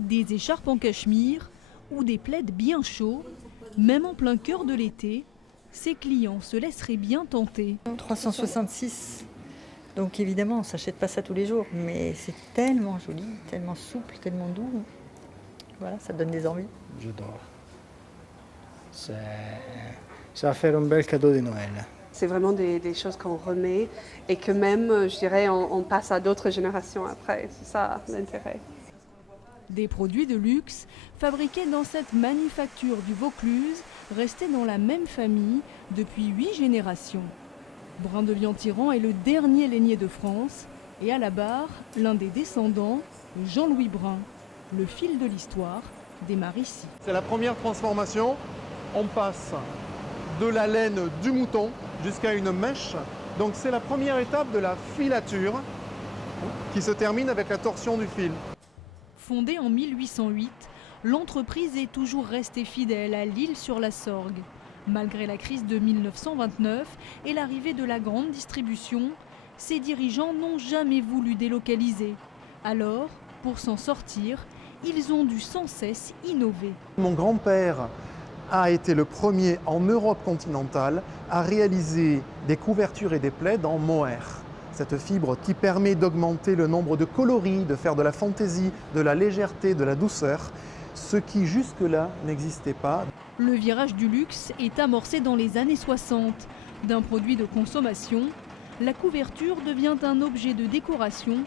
Des écharpes en cachemire ou des plaids bien chauds, même en plein cœur de l'été, ses clients se laisseraient bien tenter. 366. Donc évidemment, on ne s'achète pas ça tous les jours, mais c'est tellement joli, tellement souple, tellement doux. Voilà, ça donne des envies. J'adore. Ça va faire un bel cadeau de Noël. C'est vraiment des choses qu'on remet et que même, je dirais, on passe à d'autres générations après. C'est ça l'intérêt. Des produits de luxe fabriqués dans cette manufacture du Vaucluse, restés dans la même famille depuis 8 générations. Brin de Vian-Tirant est le dernier lainier de France et à la barre, l'un des descendants, Jean-Louis Brin. Le fil de l'histoire démarre ici. C'est la première transformation. On passe de la laine du mouton jusqu'à une mèche. Donc c'est la première étape de la filature qui se termine avec la torsion du fil. Fondée en 1808, l'entreprise est toujours restée fidèle à l'Isle-sur-la-Sorgue. Malgré la crise de 1929 et l'arrivée de la grande distribution, ses dirigeants n'ont jamais voulu délocaliser. Alors, pour s'en sortir, ils ont dû sans cesse innover. Mon grand-père a été le premier en Europe continentale à réaliser des couvertures et des plaids en mohair. Cette fibre qui permet d'augmenter le nombre de coloris, de faire de la fantaisie, de la légèreté, de la douceur, ce qui jusque-là n'existait pas. Le virage du luxe est amorcé dans les années 60. D'un produit de consommation, la couverture devient un objet de décoration,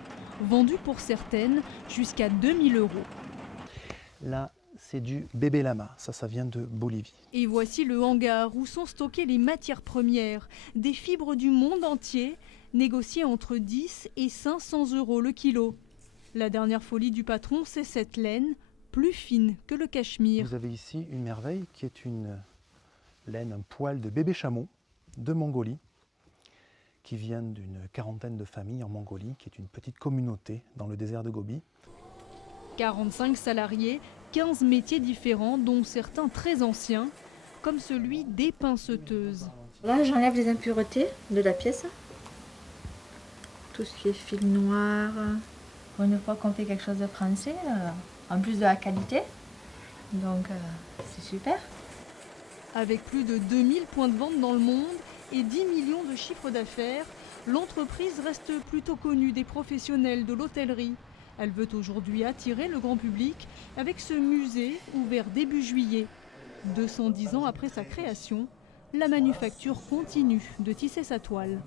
vendu pour certaines jusqu'à 2000 €. Là, c'est du bébé lama, ça vient de Bolivie. Et voici le hangar où sont stockées les matières premières, des fibres du monde entier, négociées entre 10 et 500 € le kilo. La dernière folie du patron, c'est cette laine, plus fine que le cachemire. Vous avez ici une merveille qui est une laine, un poil de bébé chameau de Mongolie, qui vient d'une quarantaine de familles en Mongolie, qui est une petite communauté dans le désert de Gobi. 45 salariés, 15 métiers différents, dont certains très anciens, comme celui d'épinceteuse. Là, j'enlève les impuretés de la pièce. Tout ce qui est fil noir. Pour une fois qu'on fait quelque chose de français, en plus de la qualité. Donc, c'est super. Avec plus de 2000 points de vente dans le monde et 10 millions de chiffres d'affaires, l'entreprise reste plutôt connue des professionnels de l'hôtellerie. Elle veut aujourd'hui attirer le grand public avec ce musée ouvert début juillet. 210 ans après sa création, la manufacture continue de tisser sa toile.